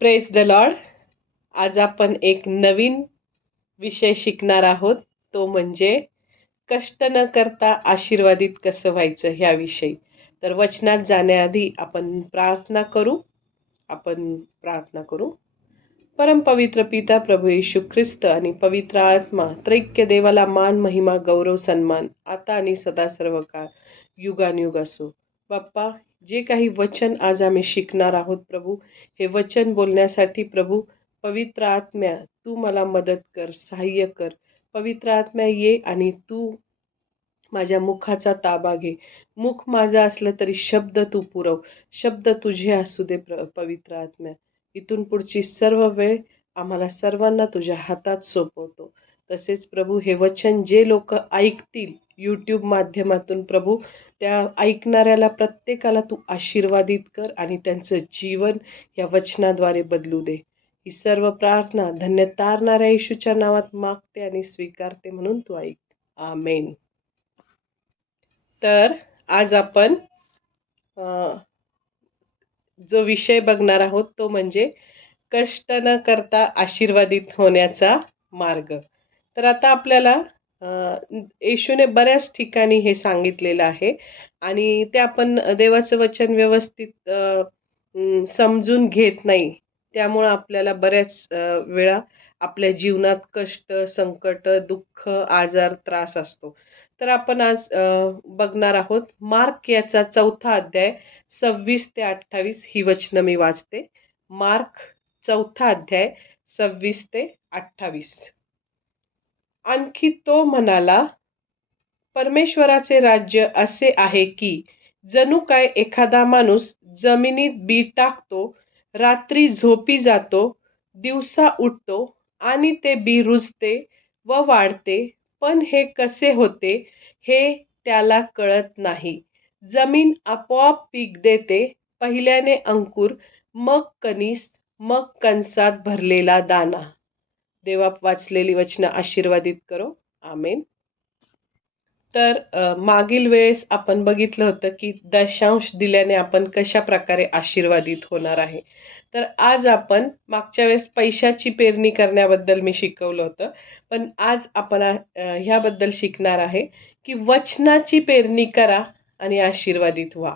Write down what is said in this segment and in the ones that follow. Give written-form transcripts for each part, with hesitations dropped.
Praise the Lord. आज आपण एक नवीन विषय शिकणार आहोत. तो म्हणजे कष्ट न करता आशीर्वादित कसं व्हायचं ह्याविषयी. तर वचनात जाण्याआधी आपण प्रार्थना करू. परमपवित्र पिता प्रभू येशू ख्रिस्त आणि पवित्र आत्मा त्रैक्य देवाला मान, महिमा, गौरव, सन्मान आता आणि सदा सर्व काळ युगानुयुग असो. बाप्पा, जे काही वचन आज आम्ही शिकणार आहोत प्रभू, हे वचन बोलण्यासाठी प्रभू पवित्र आत्म्या तू मला मदत कर, सहाय्य कर. पवित्र आत्म्या ये आणि तू माझ्या मुखाचा ताबा घे. मुख माझा असलं तरी शब्द तू पुरव. शब्द तुझे असू दे पवित्र आत्म्या. इथून पुढची सर्व वेळ आम्हाला सर्वांना तुझ्या हातात सोपवतो. तसेच प्रभू हे वचन जे लोक ऐकतील यूट्यूब माध्यमातून प्रभू, त्या ऐकणाऱ्याला प्रत्येकाला तू आशीर्वादित कर आणि त्यांचं जीवन या वचनाद्वारे बदलू दे. ही सर्व प्रार्थना धन्य तारणाऱ्या येशूच्या नावात मागते आणि स्वीकारते, म्हणून तू ऐक. आमेन. तर आज आपण जो विषय बघणार आहोत तो म्हणजे कष्ट न करता आशीर्वादित होण्याचा मार्ग. तर आता आपल्याला येशूने बऱ्याच ठिकाणी हे सांगितलेलं आहे आणि ते आपण देवाचं वचन व्यवस्थित समजून घेत नाही. त्यामुळं आपल्याला बऱ्याच वेळा आपल्या जीवनात कष्ट, संकट, दुःख, आजार, त्रास असतो. तर आपण आज बघणार आहोत मार्क याचा 4था अध्याय 26 ते 28 ही वचनं मी वाचते. मार्क 4था अध्याय 26 ते 28. आणखी तो म्हणाला, परमेश्वराचे राज्य असे आहे की जणू काय एखादा माणूस जमिनीत बी टाकतो, रात्री झोपी जातो, दिवसा उठतो आणि ते बी रुजते व वाढते, पण हे कसे होते हे त्याला कळत नाही. जमीन आपोआप पीक देते, पहिल्याने अंकुर, मग कणीस, मग कणसात भरलेला दाना. देवा वाचलेली वचनं आशीर्वादित करो. आमेन. तर मागील वेळेस आपण बघितलं होतं की दशांश दिल्याने आपण कशा प्रकारे आशीर्वादित होणार आहे. तर आज आपण मागच्या वेळेस पैशाची पेरणी करण्याबद्दल मी शिकवलं होतं, पण आज आपण ह्याबद्दल शिकणार आहे की वचनाची पेरणी करा आणि आशीर्वादित व्हा.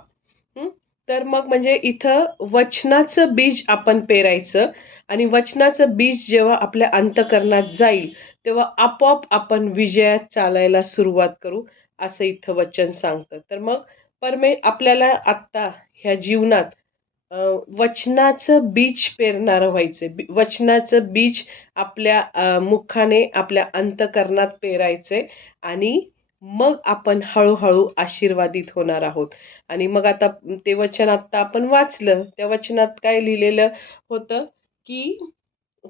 तर मग म्हणजे इथं वचनाचं बीज आपण पेरायचं आणि वचनाचं बीज जेव्हा आपल्या अंतःकरणात जाईल तेव्हा आपोआप आपण विजयात चालायला सुरुवात करू, असं इथं वचन सांगतं. तर मग आपल्याला आत्ता ह्या जीवनात वचनाचं बीज पेरणारं व्हायचं. वचनाचं बीज आपल्या मुखाने आपल्या अंतःकरणात पेरायचंय आणि मग आपण हळूहळू आशीर्वादित होणार आहोत. आणि मग आता ते वचन आत्ता आपण वाचलं, त्या वचनात काय लिहिलेलं होतं की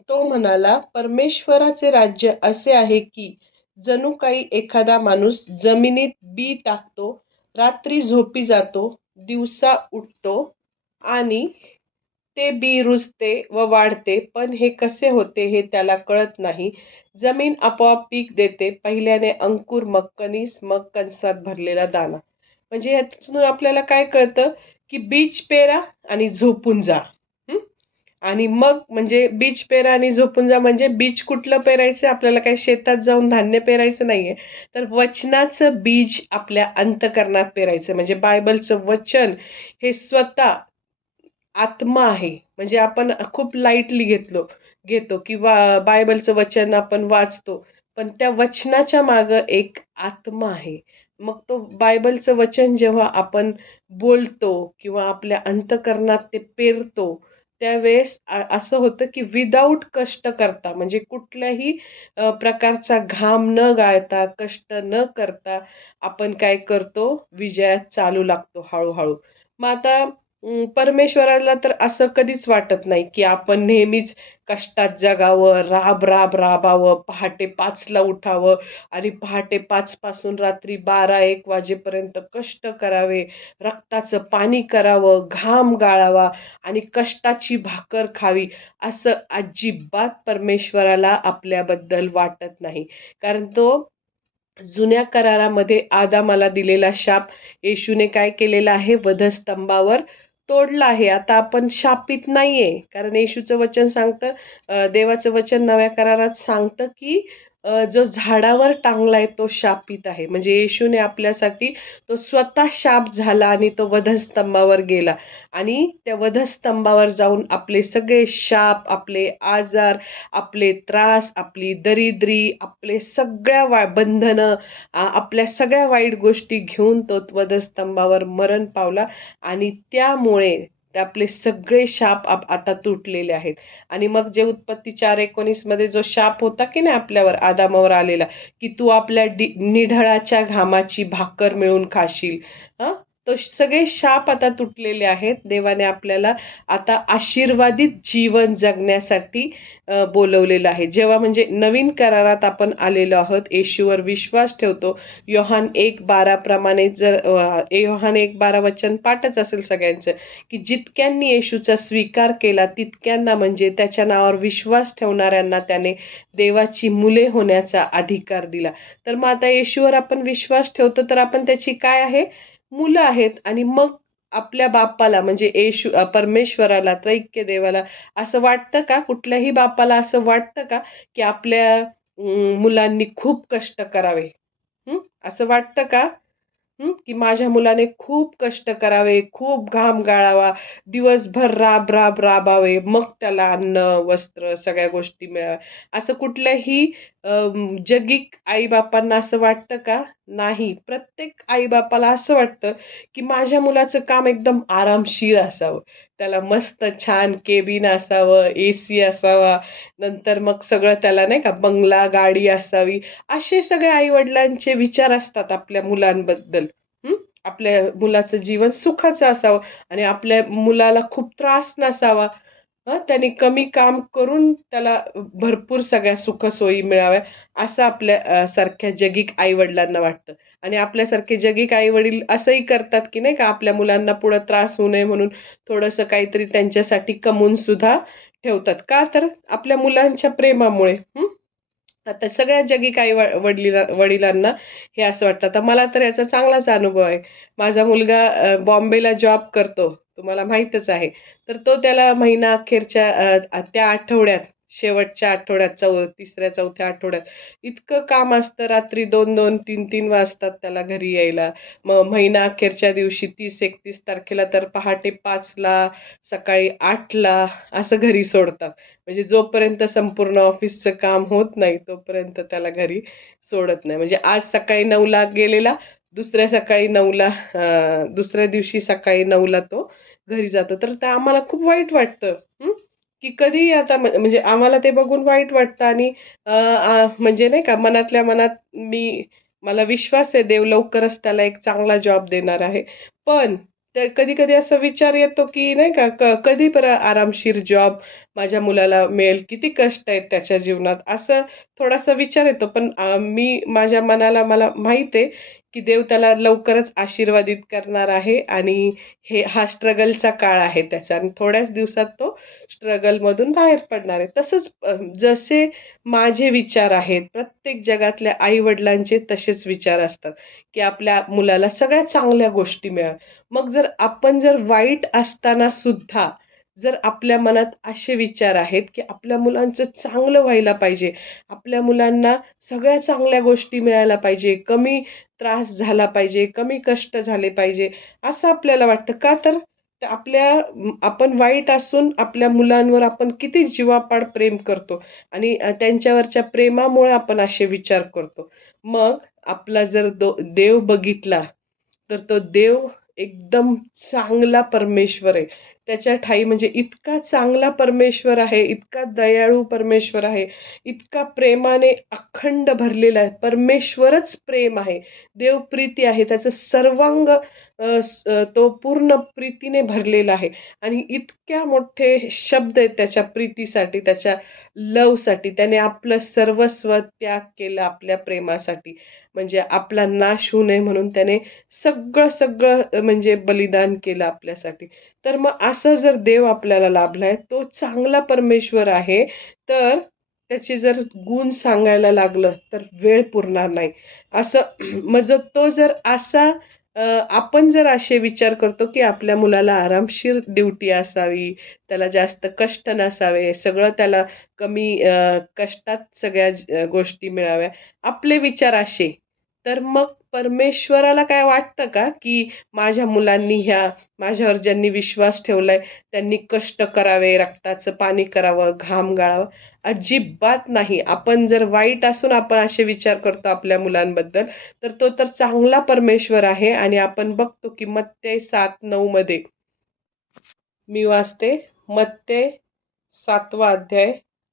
तो म्हणाला, परमेश्वराचे राज्य असे आहे की जणू काही एखादा माणूस जमिनीत बी टाकतो, रात्री झोपी जातो, दिवसा उठतो आणि ते बी रुजते व वाढते, पण हे कसे होते हे त्याला कळत नाही. जमीन आपोआप पीक देते, पहिल्याने अंकुर, मग कणीस, मग कणसात भरलेला दाना. म्हणजे यातून आपल्याला काय कळतं की बीज पेरा आणि झोपून जा. आणि मग म्हणजे बीज पेरा आणि झोपून जा म्हणजे बीज कुठलं पेरायचं, आपल्याला काही शेतात जाऊन धान्य पेरायचं नाहीये, तर वचनाचं बीज आपल्या अंतःकरणात पेरायचं. म्हणजे बायबलचं वचन हे स्वतः आत्मा आहे. म्हणजे आपण खूप लाईटली घेतो किंवा बायबलचं वचन आपण वाचतो, पण त्या वचनाच्या मागं एक आत्मा आहे. मग तो बायबलचं वचन जेव्हा आपण बोलतो किंवा आपल्या अंतःकरणात ते पेरतो, त्यावेळेस असं होतं की विदाऊट कष्ट करता, म्हणजे कुठल्याही प्रकारचा घाम न गाळता, कष्ट न करता आपण काय करतो, विजयात चालू लागतो हळूहळू. मग आता परमेश्वराला तर असं कधीच वाटत नाही की आपण नेहमीच कष्टात जगावं, राबावं, पहाटे 5ला उठावं आणि पहाटे 5 पासून रात्री 12-1 वाजेपर्यंत कष्ट करावे, रक्ताचं पाणी करावं, घाम गाळावा आणि कष्टाची भाकर खावी, असं अजिबात परमेश्वराला आपल्याबद्दल वाटत नाही. कारण तो जुन्या करारामध्ये आदामाला दिलेला शाप येशूने काय केलेला आहे, वधस्तंभावर तोडला आहे. आता आपण शापित नाहीये. कारण येशूचं वचन सांगतं, देवाचं वचन नव्या करारात सांगतं, की जो झाडावर टांगलाय तो शापित आहे. म्हणजे येशूने आपल्यासाठी तो स्वतः शाप झाला आणि तो वधस्तंभावर गेला आणि त्या वधस्तंभावर जाऊन आपले सगळे शाप, आपले आजार, आपले त्रास, आपली दरिद्री, आपले सगळ्या बंधनं, आपल्या सगळ्या वाईट गोष्टी घेऊन तो वधस्तंभावर मरण पावला आणि त्यामुळे ते आपले सगळे शाप आता तुटलेले आहेत. आणि मग जे उत्पत्ती 4:19 मध्ये जो शाप होता की नाही आपल्यावर, आदामावर आलेला, की तू आपल्या निढळाच्या घामाची भाकर मिळून खाशील. हं? तो सगळे शाप आता तुटलेले आहेत. देवाने आपल्याला आता आशीर्वादित जीवन जगण्यासाठी बोलवलेलं आहे. जेव्हा म्हणजे नवीन करारात आपण आलेलो आहोत, येशूवर विश्वास ठेवतो. योहान 1:12 प्रमाणे जर योहान 1:12 वचन पाठच असेल सगळ्यांचं, की जितक्यांनी येशूचा स्वीकार केला तितक्यांना म्हणजे त्याच्या नावावर विश्वास ठेवणाऱ्यांना त्याने देवाची मुले होण्याचा अधिकार दिला. तर मग आता येशूवर आपण विश्वास ठेवतो तर आपण त्याची काय आहे? मुलं आहेत. आणि मग आपल्या बापाला म्हणजे परमेश्वराला, त्रैक्य देवाला असं वाटतं का? कुठल्याही बापाला असं वाटतं का, की आपल्या मुलांनी खूप कष्ट करावे? असं वाटतं का? की माझ्या मुलाने खूप कष्ट करावे, खूप घाम गाळावा, दिवसभर राबावे, मग त्याला अन्न, वस्त्र सगळ्या गोष्टी मिळाव्या. असं कुठल्याही जगिक आई-बापांना असं वाटतं का? नाही. प्रत्येक आई-बापाला असं वाटतं, की माझ्या मुलाचं काम एकदम आरामशीर असावं. त्याला मस्त छान केबिन असावं, एसी असावा, नंतर मग सगळं त्याला नाही का बंगला, गाडी असावी. असे सगळे आई-वडिलांचे विचार असतात आपल्या मुलांबद्दल. हं. आपल्या मुलाचं जीवन सुखाचं असावं आणि आपल्या मुलाला खूप त्रास नसावा. त्याने कमी काम करून त्याला भरपूर सगळ्या सुखसोयी मिळाव्या, असं आपल्या सारख्या जगिक आई-वडिलांना वाटतं. आणि आपल्यासारखे जगिक आई-वडील असंही करतात, की नाही का आपल्या मुलांना पुढे त्रास होऊ नये म्हणून थोडंसं काहीतरी त्यांच्यासाठी कमवून सुद्धा ठेवतात. का? तर आपल्या मुलांच्या प्रेमामुळे. आता सगळ्या जगी काही वडिलांना हे असं वाटतं. आता मला तर याचा चांगलाच अनुभव आहे. माझा मुलगा बॉम्बेला जॉब करतो. तुम्हाला माहीतच आहे. तर तो त्याला महिना अखेरच्या त्या आठवड्यात, शेवटच्या आठवड्यात, 3ऱ्या-4थ्या आठवड्यात इतकं काम असतं. रात्री 2-2, 3-3 वाजतात त्याला घरी यायला. मग महिना अखेरच्या दिवशी 30-31 तारखेला तर पहाटे 5ला, सकाळी 8ला असं घरी सोडतात. म्हणजे जोपर्यंत संपूर्ण ऑफिसचं काम होत नाही, तोपर्यंत त्याला घरी सोडत नाही. म्हणजे आज सकाळी 9ला गेलेला, दुसऱ्या दिवशी सकाळी 9ला तो घरी जातो. तर ते आम्हाला खूप वाईट वाटतं, की कधी आता म्हणजे आम्हाला ते बघून वाईट वाटतं आणि म्हणजे नाही का मनातल्या मनात मला विश्वास आहे देव लवकरच त्याला एक चांगला जॉब देणार आहे. पण कधी-कधी असा विचार येतो, की नाही का कधी बरं आरामशीर जॉब माझ्या मुलाला मिळेल, किती कष्ट आहेत त्याच्या जीवनात, असं थोडासा विचार येतो. पण मी माझ्या मनाला मला माहीत आहे, की देव त्याला लवकरच आशीर्वादित करणार आहे आणि हा स्ट्रगलचा काळ आहे त्याचा आणि थोड्याच दिवसात तो स्ट्रगलमधून बाहेर पडणार आहे. तसंच जसे माझे विचार आहेत, प्रत्येक जगातल्या आई-वडिलांचे तसेच विचार असतात, की आपल्या मुलाला सगळ्या चांगल्या गोष्टी मिळाव्या. मग आपण जर वाईट असताना सुद्धा जर आपल्या मनात असे विचार आहेत, की आपल्या मुलांचं चांगलं व्हायला पाहिजे, आपल्या मुलांना सगळ्या चांगल्या गोष्टी मिळायला पाहिजे, कमी त्रास झाला पाहिजे, कमी कष्ट झाले पाहिजे, असं आपल्याला वाटतं. का? तर आपण वाईट असून आपल्या मुलांवर आपण किती जीवापाड प्रेम करतो आणि त्यांच्यावरच्या प्रेमामुळे आपण असे विचार करतो. मग आपला जर देव बघितला, तर तो देव एकदम चांगला परमेश्वर आहे. त्याच्या ठायी म्हणजे इतका चांगला परमेश्वर आहे, इतका दयाळू परमेश्वर आहे, इतका प्रेमाने अखंड भरलेला आहे. परमेश्वरच प्रेम आहे. देव प्रीती आहे. त्याचं सर्वांग तो पूर्ण प्रीतीने भरलेला आहे आणि इतक्या मोठे शब्द आहेत त्याच्या प्रीतीसाठी, त्याच्या लव्हसाठी. त्याने आपलं सर्वस्व त्याग केलं आपल्या प्रेमासाठी. म्हणजे आपला नाश होऊ नये म्हणून त्याने सगळं म्हणजे बलिदान केलं आपल्यासाठी. तर मग असा जर देव आपल्याला लाभलाय, तो चांगला परमेश्वर आहे, तर त्याचे जर गुण सांगायला लागलं, तर वेळ पुरणार नाही. असं मग तो जर असा आपण जर असे विचार करतो, की आपल्या मुलाला आरामशीर ड्युटी असावी, त्याला जास्त कष्ट नसावे, सगळं त्याला कमी कष्टात सगळ्या गोष्टी मिळाव्या. आपले विचार असे, तर मग परमेश्वराला काय वाटतं का, की माझ्या मुलांनी माझ्यावर ज्यांनी विश्वास ठेवलाय, त्यांनी कष्ट करावे, रक्ताचं पाणी करावं, घाम गाळावं? अजिबात नाही. आपण जर वाईट असून आपण असे विचार करतो आपल्या मुलांबद्दल, तर तो तर चांगला परमेश्वर आहे आणि आपण बघतो की मत्ते 7:9 मध्ये मी वाचते. मत्ते 7वा अध्याय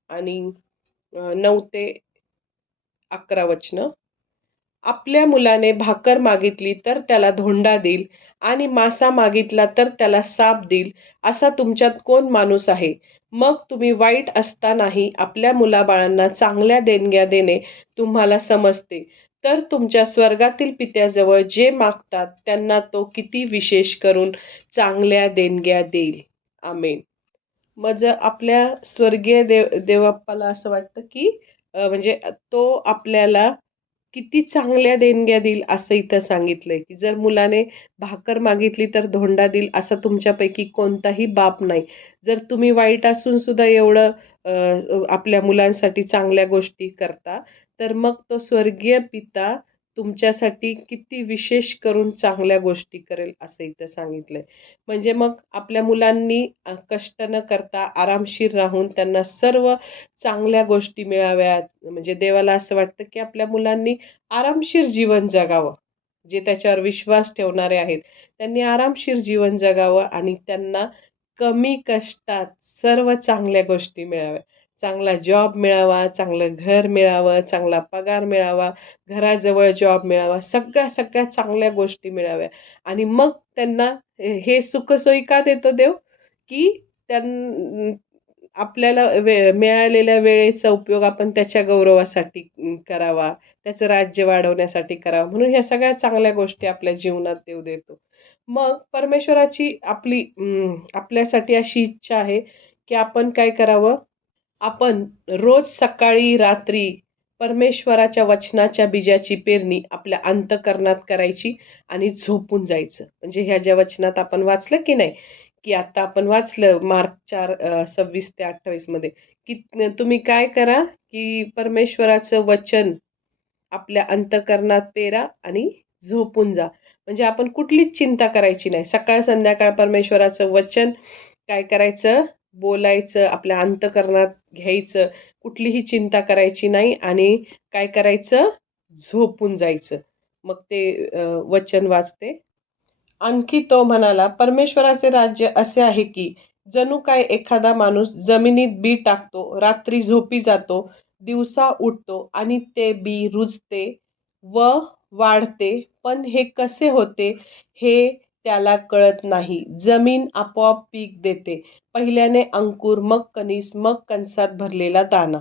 आणि 9 ते 11 वचनं. आपल्या मुलाने भाकर मागितली तर त्याला धोंडा देईल आणि मासा मागितला तर त्याला साप देईल, असा तुमच्यात कोण माणूस आहे? मग तुम्ही वाईट असतानाही आपल्या मुलाबाळांना चांगल्या देणग्या देणे तुम्हाला समजते, तर तुमच्या स्वर्गातील पित्याजवळ जे मागतात त्यांना तो किती विशेष करून चांगल्या देणग्या देईल. आमेन. मग जर आपल्या स्वर्गीय देवप्पाला असं वाटतं की म्हणजे तो आपल्याला किती चांगल्या देणग्या देईल असं इथं सांगितलंय, की जर मुलाने भाकर मागितली तर धोंडा देईल असा तुमच्यापैकी कोणताही बाप नाही. जर तुम्ही वाईट असून सुद्धा एवढं आपल्या मुलांसाठी चांगल्या गोष्टी करता, तर मग तो स्वर्गीय पिता तुमच्यासाठी किती विशेष करून चांगल्या गोष्टी करेल असं इथं सांगितलंय. म्हणजे मग आपल्या मुलांनी कष्ट न करता आरामशीर राहून त्यांना सर्व चांगल्या गोष्टी मिळाव्यात. म्हणजे देवाला असं वाटतं, की आपल्या मुलांनी आरामशीर जीवन जगावं. जे त्याच्यावर विश्वास ठेवणारे आहेत, त्यांनी आरामशीर जीवन जगावं आणि त्यांना कमी कष्टात सर्व चांगल्या गोष्टी मिळाव्या. चांगला जॉब मिळावा, चांगलं घर मिळावं, चांगला पगार मिळावा, घराजवळ जॉब मिळावा, सगळ्या चांगल्या गोष्टी मिळाव्या आणि मग त्यांना हे सुखसोयी का देतो देव? की आपल्याला मिळालेल्या वेळेचा उपयोग आपण त्याच्या गौरवासाठी करावा, त्याचं राज्य वाढवण्यासाठी करावं. म्हणून ह्या सगळ्या चांगल्या गोष्टी आपल्या जीवनात देव देतो. मग परमेश्वराची आपल्यासाठी अशी इच्छा आहे, की आपण काय करावं? आपण रोज सकाळी, रात्री परमेश्वराच्या वचनाच्या बीजाची पेरणी आपल्या अंतःकरणात करायची आणि झोपून जायचं. म्हणजे ह्या ज्या वचनात आपण वाचलं की नाही, की आता आपण वाचलं मार्क 4 26 ते 28 मध्ये, की तुम्ही काय करा, की परमेश्वराचं वचन आपल्या अंतःकरणात पेरा आणि झोपून जा. म्हणजे आपण कुठलीच चिंता करायची नाही. सकाळ संध्याकाळ परमेश्वराचं वचन काय करायचं? बोलायचं, आपल्या अंतःकरणात घ्यायचं. कुठलीही चिंता करायची नाही आणि काय करायचं? झोपून जायचं. मग ते वचन वाचते. आणखी तो म्हणाला, परमेश्वराचे राज्य असे आहे की जणू काय एखादा माणूस जमिनीत बी टाकतो, रात्री झोपी जातो, दिवसा उठतो आणि ते बी रुजते व वाढते, पण हे कसे होते हे त्याला कळत नाही. जमीन आपोआप पीक देते. पहिल्याने अंकुर, मग कणीस, मग कणसात भरलेला दाणा.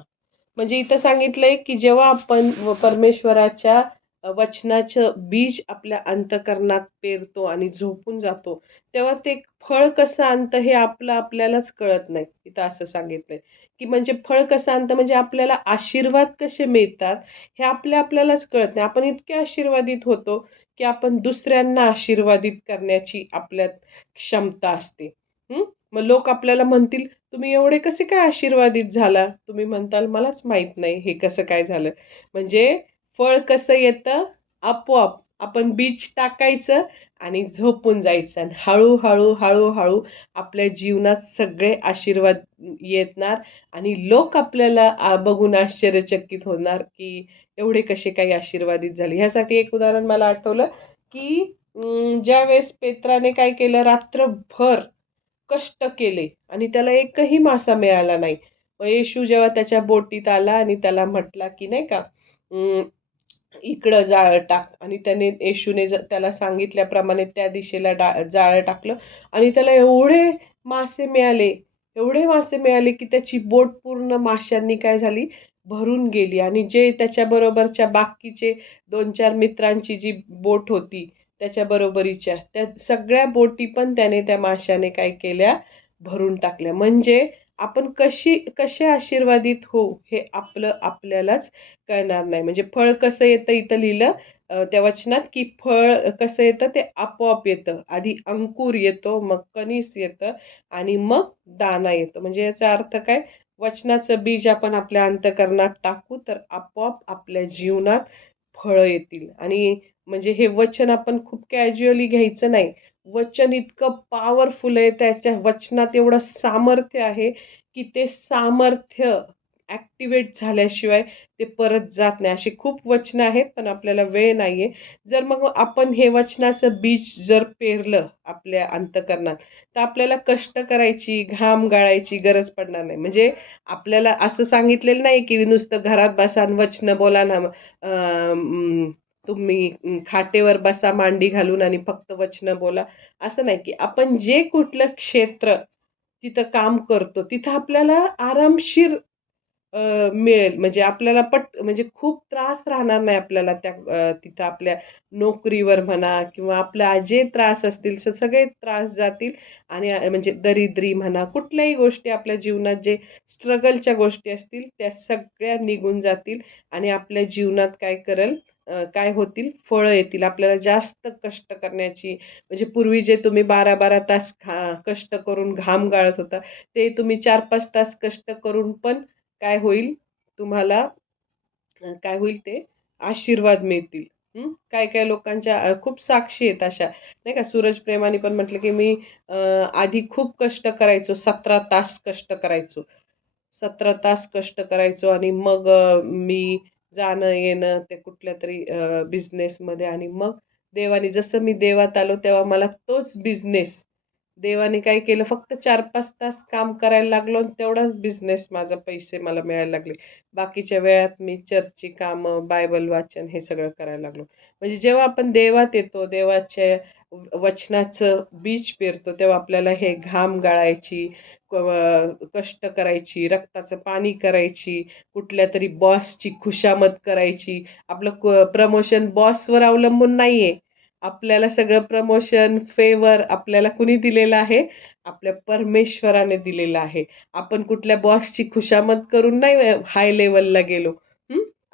म्हणजे इथं सांगितलंय, की जेव्हा आपण परमेश्वराच्या वचनाचं बीज आपल्या अंतःकरणात पेरतो आणि झोपून जातो, तेव्हा ते फळ कसं आणतं हे आपल्यालाच कळत नाही. इथं असं सांगितलंय, की म्हणजे फळ कसं आणतं म्हणजे आपल्याला आशीर्वाद कसे मिळतात हे आपल्यालाच कळत नाही. आपण इतके आशीर्वादित होतो, की आपण दुसऱ्यांना आशीर्वादित करण्याची आपल्यात क्षमता असते. हं. मग लोक आपल्याला म्हणतील, "तुम्ही एवढे कसे काय आशीर्वादित झाला?" तुम्ही म्हणताल, "मलाच माहीत नाही हे कसं काय झालं." म्हणजे फळ कसं येतं? आपोआप. आपण बीज टाकायचं आणि झोपून जायचं आणि हळू-हळू, हळू-हळू आपल्या जीवनात सगळे आशीर्वाद येणार आणि लोक आपल्याला बघून आश्चर्यचकित होणार, की एवढे कसे काही आशीर्वादित झाले. ह्यासाठी एक उदाहरण मला आठवलं, की ज्यावेळेस पेत्राने काय केलं, रात्रभर कष्ट केले आणि त्याला एकही मासा मिळाला नाही. मग येशू जेव्हा त्याच्या बोटीत आला आणि त्याला म्हटला, की नाही का, इकडं जाळं टाक आणि येशूने त्याला सांगितल्याप्रमाणे त्या दिशेला जाळं टाकलं आणि त्याला एवढे मासे मिळाले, की त्याची बोट पूर्ण माशांनी काय झाली, भरून गेली आणि जे त्याच्याबरोबरच्या बाकीचे 2-4 मित्रांची जी बोट होती त्याच्या बरोबरीच्या, त्या सगळ्या बोटी पण त्याने त्या माशाने काय केल्या, भरून टाकल्या. म्हणजे आपण कसे आशीर्वादित होऊ हे आपल्यालाच कळणार नाही. म्हणजे फळ कसं येतं इथं लिहिलं, त्या वचनात, की फळ कसं येतं ते आपोआप येतं. आधी अंकुर येतो, मग कणीस येतं आणि मग दाना येतो. म्हणजे याचा अर्थ काय? वचनाचं बीज आपण आपल्या अंतःकरणात टाकू तर आपोआप आपल्या जीवनात फळं येतील. आणि म्हणजे हे वचन आपण खूप कॅज्युअली घ्यायचं नाही. वचन इतकं पॉवरफुल आहे, त्याच्या वचनात एवढं सामर्थ्य आहे, की ते सामर्थ्य ॲक्टिव्हेट झाल्याशिवाय ते परत जात नाही. अशी खूप वचनं आहेत, पण आपल्याला वेळ नाहीये. जर मग आपण हे वचनाचं बीज जर पेरलं आपल्या अंतःकरणात, तर आपल्याला कष्ट करायची, घाम गाळायची गरज पडणार नाही. म्हणजे आपल्याला असं सांगितलेलं नाही, की नुसतं घरात बसा आणि वचनं बोला ना. तुम्ही खाटेवर बसा मांडी घालून आणि फक्त वचनं बोला, असं नाही. की आपण जे कुठलं क्षेत्र तिथं काम करतो, तिथं आपल्याला आरामशीर मिळेल. म्हणजे आपल्याला म्हणजे खूप त्रास राहणार नाही आपल्याला तिथं आपल्या नोकरीवर म्हणा किंवा आपल्या जे त्रास असतील सगळे त्रास जातील. आणि म्हणजे दरिद्री म्हणा, कुठल्याही गोष्टी आपल्या जीवनात जे स्ट्रगलच्या गोष्टी असतील त्या सगळ्या निघून जातील. आणि आपल्या जीवनात काय होतील, फळं येतील. आपल्याला जास्त कष्ट करण्याची, म्हणजे पूर्वी जे तुम्ही 12-12 तास कष्ट करून घाम गाळत होता, ते तुम्ही 4-5 तास कष्ट करून पण काय होईल तुम्हाला, काय होईल ते आशीर्वाद मिळतील. काय-काय लोकांच्या खूप साक्षी आहेत अशा, नाही का. सूरज प्रेमाने पण म्हटलं, की मी आधी खूप कष्ट करायचो, 17 तास कष्ट करायचो. 17 तास कष्ट करायचो आणि मग मी जाणं-येणं ते कुठल्यातरी बिझनेसमध्ये. आणि मग देवाने, जसं मी देवात आलो तेव्हा मला तोच बिझनेस देवाने काय केलं, फक्त 4-5 तास काम करायला लागलो आणि तेवढाच बिझनेस माझा, पैसे मला मिळायला लागले. बाकीच्या वेळात मी चर्चची कामं, बायबल वाचन हे सगळं करायला लागलो. म्हणजे जेव्हा आपण देवात येतो, देवाच्या वचनाचं बीज पेरतो, तेव्हा आपल्याला हे घाम गाळायची, कष्ट करायची, रक्ताचं पाणी करायची, कुठल्यातरी बॉसची खुशामत करायची. आपलं प्रमोशन बॉसवर अवलंबून नाहीये. आपल्याला सगळं प्रमोशन, फेवर आपल्याला कुणी दिलेलं आहे? आपल्या परमेश्वराने दिलेलं आहे. आपण कुठल्या बॉसची खुशामत करून नाही हाय लेव्हलला गेलो.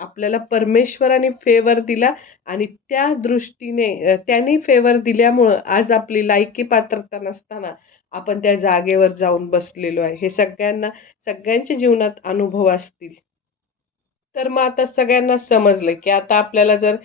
आपल्याला परमेश्वराने फेवर दिला आणि त्या दृष्टीने त्यांनी फेवर दिल्यामुळं आज आपली लायकी पात्रता नसताना आपण त्या जागेवर जाऊन बसलेलो आहे. हे सगळ्यांच्या जीवनात अनुभव असतील. तर मग आता सगळ्यांना समजलं, की आता आपल्याला जर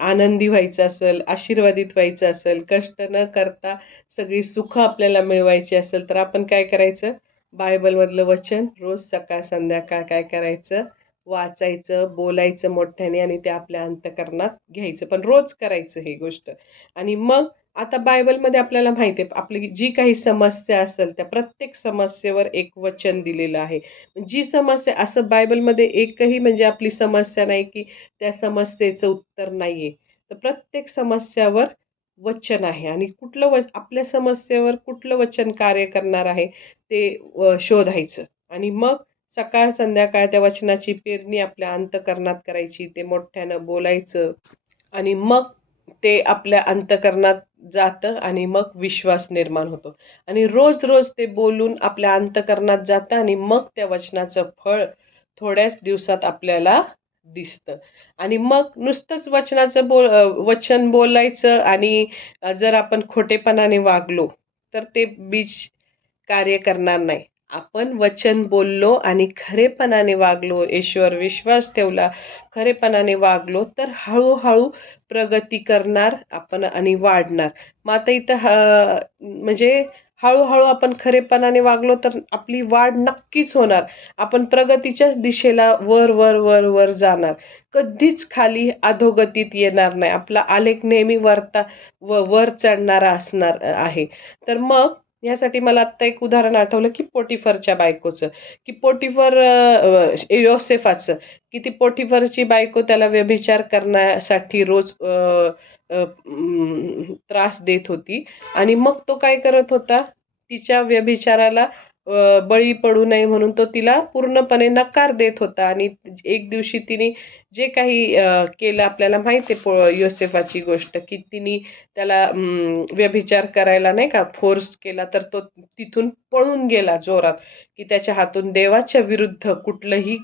आनंदी व्हायचं असेल, आशीर्वादित व्हायचं असेल, कष्ट न करता सगळी सुख आपल्याला मिळवायची असेल, तर आपण काय करायचं? बायबलमधलं वचन रोज सकाळ संध्याकाळ काय करायचं? वाचायचं, बोलायचं मोठ्याने आणि ते आपल्या अंतःकरणात घ्यायचं. पण रोज करायचं ही गोष्ट. आणि मग आता बायबलमध्ये आपल्याला माहिती आहे, आपली जी काही समस्या असेल, त्या प्रत्येक समस्येवर एक वचन दिलेलं आहे. जी समस्या, असं बायबलमध्ये एकही म्हणजे आपली समस्या नाही, की त्या समस्येचं उत्तर नाहीये. तर प्रत्येक समस्यावर वचन आहे आणि आपल्या समस्येवर कुठलं वचन कार्य करणार आहे ते शोधायचं. आणि मग सकाळ संध्याकाळ त्या वचनाची पेरणी आपल्या अंतःकरणात करायची, ते मोठ्यानं बोलायचं. आणि मग ते आपल्या अंतःकरणात जातं आणि मग विश्वास निर्माण होतो. आणि रोज-रोज ते बोलून आपल्या अंतःकरणात जातं आणि मग त्या वचनाचं फळ थोड्याच दिवसात आपल्याला दिसतं. आणि मग नुसतंच वचन बोलायचं आणि जर आपण खोटेपणाने वागलो, तर ते बीज कार्य करणार नाही. आपण वचन बोललो आणि खरेपणाने वागलो, येशूवर विश्वास ठेवला, खरेपणाने वागलो, तर हळू प्रगती करणार आपण आणि वाढणार. मग आता इथं म्हणजे हळू आपण खरेपणाने वागलो तर आपली वाढ नक्कीच होणार. आपण प्रगतीच्याच दिशेला वर जाणार. कधीच खाली अधोगतीत येणार नाही. आपला आलेख नेहमी वर चढणारा असणार आहे. तर मग यासाठी मला आत्ता एक उदाहरण आठवलं, की पोटिफरच्या बायकोचं, की योसेफाचं, की ती पोटिफरची बायको त्याला व्यभिचार करण्यासाठी रोज त्रास देत होती. आणि मग तो काय करत होता, तिच्या व्यभिचाराला बळी पडू नये म्हणून तो तिला पूर्णपणे नकार देत होता. आणि एक दिवशी तिने जे काही केलं आपल्याला माहिती आहे योसेफाची गोष्ट, की तिने त्याला व्यभिचार करायला नाही का फोर्स केला, तर तो तिथून पळून गेला जोरात, की त्याच्या हातून देवाच्या विरुद्ध कुठलंही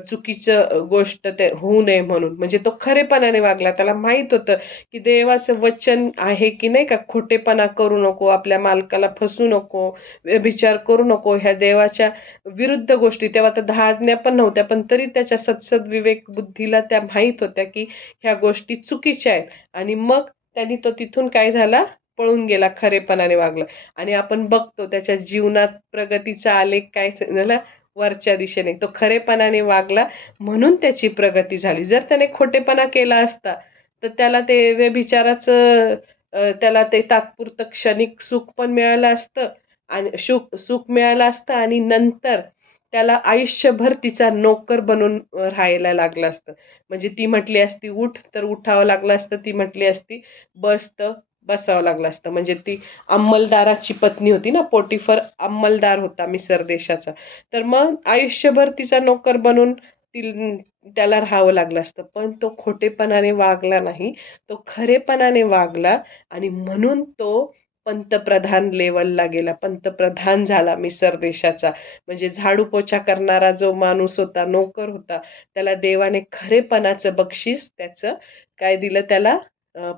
चुकीचं गोष्ट ते होऊ नये म्हणून. म्हणजे तो खरेपणाने वागला. त्याला माहित होतं, की देवाचं वचन आहे की नाही का, खोटेपणा करू नको, आपल्या मालकाला फसू नको, व्यभिचार करू नको, ह्या देवाच्या विरुद्ध गोष्टी. तेव्हा तर 10 आज्ञा पण नव्हत्या, पण तरी त्याच्या सद्सद विवेक बुद्धीला त्या माहीत होत्या, की ह्या गोष्टी चुकीच्या आहेत. आणि मग त्यांनी तो तिथून काय झाला, पळून गेला, खरेपणाने वागला. आणि आपण बघतो त्याच्या जीवनात प्रगतीचा आलेख काय झाला, वरच्या दिशेने. तो खरेपणाने वागला म्हणून त्याची प्रगती झाली. जर त्याने खोटेपणा केला असता, तर त्याला ते व्यभिचाराचं त्याला ते तात्पुरतं क्षणिक सुख पण मिळालं असतं आणि सुख मिळालं असतं आणि नंतर त्याला आयुष्यभर तिचा नोकर बनून राहायला लागलं असतं. म्हणजे ती म्हटली असती उठ, तर उठावं लागलं असतं. ती म्हटली असती बस, तर बसावं लागलं असतं. म्हणजे ती अंमलदाराची पत्नी होती ना, पोटिफर अंमलदार होता मिसर देशाचा. तर मग आयुष्यभर तिचा नोकर बनून त्याला राहावं लागलं असतं. पण तो खोटेपणाने वागला नाही. तो खरेपणाने वागला आणि म्हणून तो पंतप्रधान लेवलला गेला. पंतप्रधान झाला मिसर देशाचा. म्हणजे झाडू पोछा करणारा जो माणूस होता, नोकर होता, त्याला देवाने खरेपणाचं बक्षीस त्याचं काय दिलं त्याला,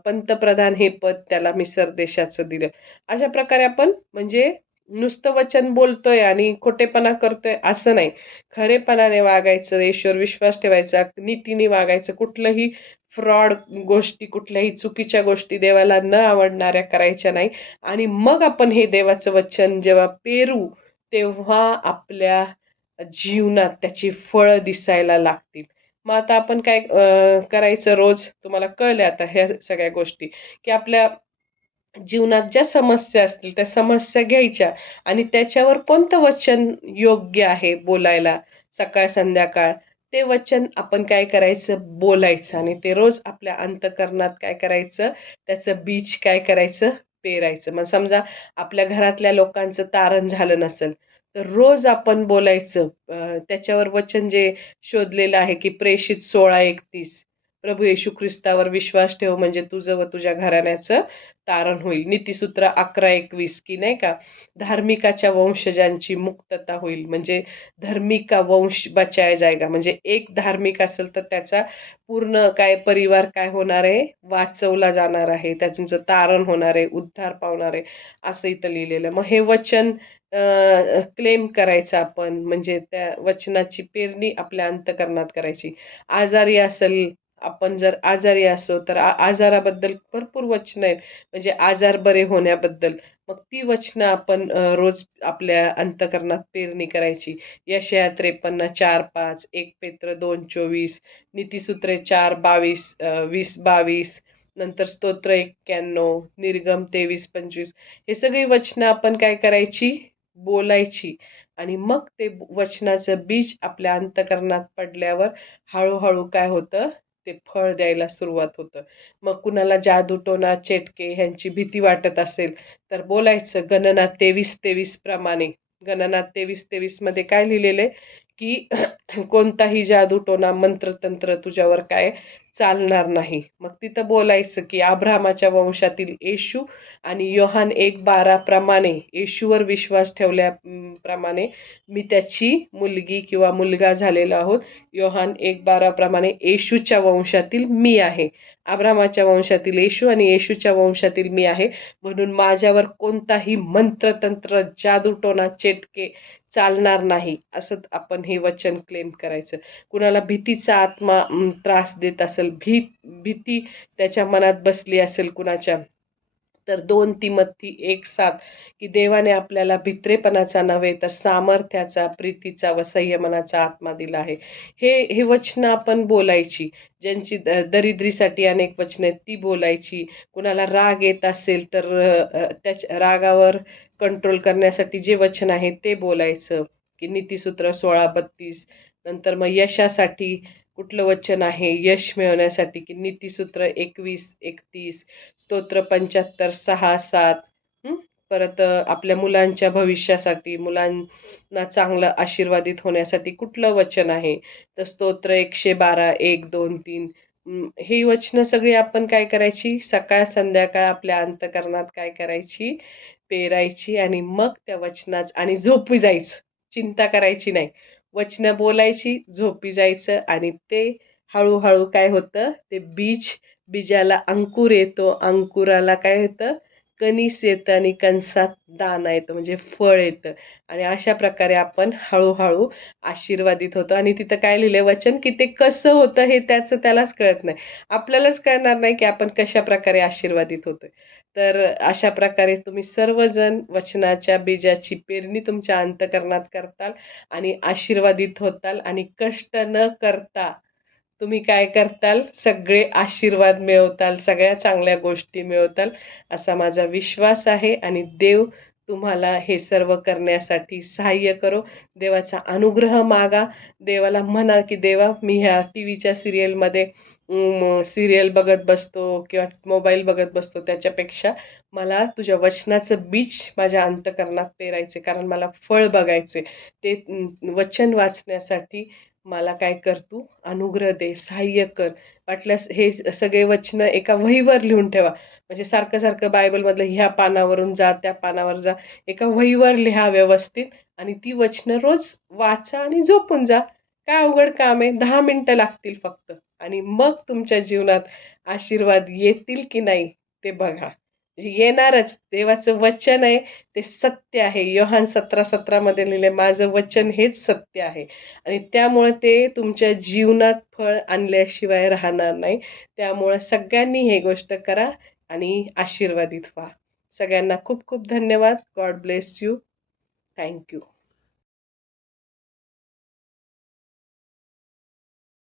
पंतप्रधान हे पद त्याला मिसर देशाचं दिलं. अशा प्रकारे आपण म्हणजे नुसतं वचन बोलतोय आणि खोटेपणा करतोय असं नाही. खरेपणाने वागायचं, ईश्वर विश्वास ठेवायचा, नीतीने वागायचं, कुठलंही फ्रॉड गोष्टी, कुठल्याही चुकीच्या गोष्टी देवाला न आवडणाऱ्या करायच्या नाही. आणि मग आपण हे देवाचं वचन जेव्हा पेरू, तेव्हा आपल्या जीवनात त्याची फळं दिसायला लागतील. मग आता आपण काय करायचं रोज, तुम्हाला कळलं आता ह्या सगळ्या गोष्टी, की आपल्या जीवनात ज्या समस्या असतील त्या समस्या घ्यायच्या आणि त्याच्यावर कोणतं वचन योग्य आहे बोलायला सकाळ संध्याकाळ, ते वचन आपण काय करायचं, बोलायचं आणि ते रोज आपल्या अंतःकरणात काय करायचं, त्याचं बीज काय करायचं, पेरायचं. मग समजा आपल्या घरातल्या लोकांचं तारण झालं नसेल, तर रोज आपण बोलायचं, त्याच्यावर वचन जे शोधलेलं आहे, की प्रेषित 16:31 प्रभू येशू ख्रिस्तावर विश्वास ठेव म्हणजे तुझं व तुझ्या घराण्याचं तारण होईल. नीतिसूत्र 11:21 की नाही का, धार्मिकाच्या वंशजांची मुक्तता होईल. म्हणजे धार्मिक का वंश बचाया जाएगा. म्हणजे एक धार्मिक असेल तर त्याचा पूर्ण काय परिवार काय होणार आहे, वाचवला जाणार आहे, त्यांचं तारण होणार आहे, उद्धार पावणार आहे, असं इथं लिहिलेलं. मग हे वचन क्लेम करायचं आपण, म्हणजे त्या वचनाची पेरणी आपल्या अंतःकरणात करायची. आजारी असेल, आपण जर आजारी असो तर आजाराबद्दल भरपूर वचनं आहेत. म्हणजे आजार बरे होण्याबद्दल. मग ती वचनं आपण रोज आपल्या अंतःकरणात पेरणी करायची. यशाया 53:4-5, 1 पेत्र 2:24, नीतिसूत्रे 4:22, 20:22, नंतर स्तोत्र 91, निर्गम 23:25. हे सगळी वचनं आपण काय करायची, बोलायची. आणि मग ते वचनाचं बीज आपल्या अंतःकरणात पडल्यावर हळूहळू काय होतं, ते फळ द्यायला सुरुवात होतं. मग कुणाला जादूटोणा, चेटके ह्यांची भीती वाटत असेल, तर बोलायचं गणना 23:23 प्रमाणे. गणना 23:23 मध्ये काय लिहिलेलं आहे, की कोणताही जादूटोणा, मंत्रतंत्र तुझ्यावर काय चालणार नाही. मग तिथं बोलायचं, की अब्राहमाच्या वंशातील येशू आणि योहान 1:12 प्रमाणे, येशूवर विश्वास ठेवल्या प्रमाणे मी त्याची मुलगी किंवा मुलगा झालेलो आहोत. योहान 1:12 प्रमाणे येशूच्या वंशातील मी आहे. अब्राहमाच्या वंशातील येशू आणि येशूच्या वंशातील मी आहे. म्हणून माझ्यावर कोणताही मंत्रतंत्र, जादूटोणा, चेटके चालणार नाही. असं आपण हे वचन क्लेम करायचं. कुणाला भीतीचा आत्मा त्रास देत असेल, भीती त्याच्या मनात बसली असेल कुणाच्या, तर 2 तिमोथी 1:7 की देवाने आपल्याला भित्रेपणाचा नव्हे तर सामर्थ्याचा, प्रीतीचा व संयमनाचा आत्मा दिला आहे. हे वचनं आपण बोलायची. ज्यांची दरिद्रीसाठी अनेक वचनं आहेत ती बोलायची. कुणाला राग येत असेल तर त्याच्या रागावर कंट्रोल करण्यासाठी जे वचन आहे ते बोलायचं, की नीतिसूत्र 16:32. नंतर मग यशासाठी कुठलं वचन आहे, यश मिळवण्यासाठी, की नीतिसूत्र 21:31, स्तोत्र 75:6-7, परत आपल्या मुलांच्या भविष्यासाठी, मुलांना चांगलं आशीर्वादित होण्यासाठी कुठलं वचन आहे, तर स्तोत्र 112, 1, 2, 3 ही वचनं सगळी आपण काय करायची, सकाळ संध्याकाळ आपल्या अंतःकरणात काय करायची, पेरायची आणि मग त्या वचनात आणि झोपी जायचं. चिंता करायची नाही. वचनं बोलायची, झोपी जायचं आणि ते हळू काय होतं, ते बीजाला अंकुर येतो, अंकुराला काय होतं, कणीस येतं आणि कणसात दाणा येतो म्हणजे फळ येतं. आणि अशा प्रकारे आपण हळू आशीर्वादित होतो. आणि तिथं काय लिहिलंय वचन, की ते कसं होतं हे त्याचं त्यालाच कळत नाही. आपल्यालाच कळणार नाही, की आपण कशाप्रकारे आशीर्वादित होतोय. तर अशा प्रकारे तुम्ही सर्वजण वचनाच्या बीजाची पेरणी तुमच्या अंतःकरणात करताल आणि आशीर्वादित होताल आणि कष्ट न करता तुम्ही काय करताल, सगळे आशीर्वाद मिळवताल, सगळ्या चांगल्या गोष्टी मिळवताल, असा माझा विश्वास आहे. आणि देव तुम्हाला हे सर्व करण्यासाठी सहाय्य करो. देवाचा अनुग्रह मागा. देवाला म्हणा, की देवा मी ह्या टीव्हीच्या सीरियलमध्ये सीरियल बघत बसतो किंवा मोबाईल बघत बसतो, त्याच्यापेक्षा मला तुझ्या वचनाचं बीज माझ्या अंतःकरणात पेरायचे, कारण मला फळ बघायचे. ते वचन वाचण्यासाठी मला काय कर, तू अनुग्रह दे, सहाय्य कर. वाटल्यास हे सगळे वचनं एका वहीवर लिहून ठेवा. म्हणजे सारखं बायबलमधलं ह्या पानावरून जा, त्या पानावर जा, एका वहीवर लिहा व्यवस्थित आणि ती वचनं रोज वाचा आणि झोपून जा. काय अवघड काम आहे, 10 मिनिटं लागतील फक्त. आणि मग तुमच्या जीवनात आशीर्वाद येतील की नाही ते बघा. म्हणजे येणारच. देवाचं वचन आहे, ते सत्य आहे. योहान 17:17 मध्ये लिहिले, माझं वचन हेच सत्य आहे. आणि त्यामुळे ते तुमच्या जीवनात फळ आणल्याशिवाय राहणार नाही. त्यामुळे सगळ्यांनी हे गोष्ट करा आणि आशीर्वादित व्हा. सगळ्यांना खूप खूप धन्यवाद. God bless you. Thank you.